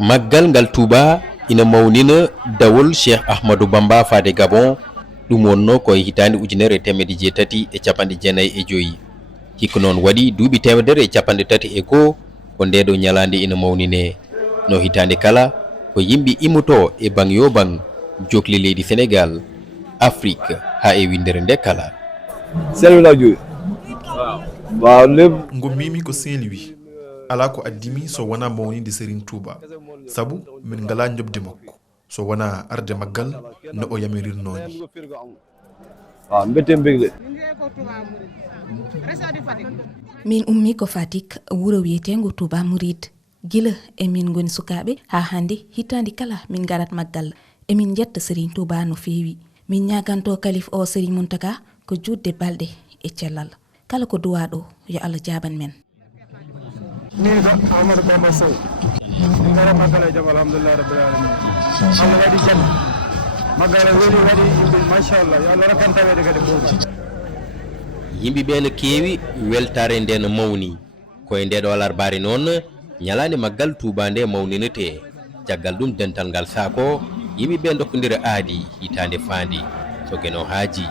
Maggal ngal Touba ina mawnina dawol Cheikh Ahmadou Bamba faade Gabon ɗum wonno koye hitande ujunere temedde jeetati e capanɗe jeenayyi e joyyi hikka noon waɗi duuɓi temedere e capanɗe tati e goho ko ndeɗo ñalande ina mawnine no hitande kala ko yimɓe immoto e bang yo bang jokli leydi Sénégal Afrique ha e windere nde kala selula juuɗe waaw lépp ngo mimi ko Saint-Louis ala ko addimi so wona mawnide Serigne Touba sabu min ngala jobde makko so wona arde maggal no o yamirirnoni waaw mbete mbegle min ummi ko Fatick wuro wiyetengo Touba Mouride gila emin goni sukaɓe ha hande hitandi kala min garat maggal emin jetta Serigne Touba no fewi min ñaganto kalif o Serigne Mountaga ko judde balɗe e cellal kala ko duwaɗo yo Allah jaban men min ko Amadou Bamba Sow gara maggal e jaam alhamdulillah rabbil alamin Allah waɗi janna maggal weli waɗi yimɓe machallah yo Allah rakkantawede kadi ɓooɗi yimɓe ɓe no keewi weltare nde no mawni koye ndeɗo alarbare noon ñalande maggal Touba nde mawninete caggal ɗum dental ngal saako yimɓe ɓe dokkodira aadi hitande faandi so gueno haaji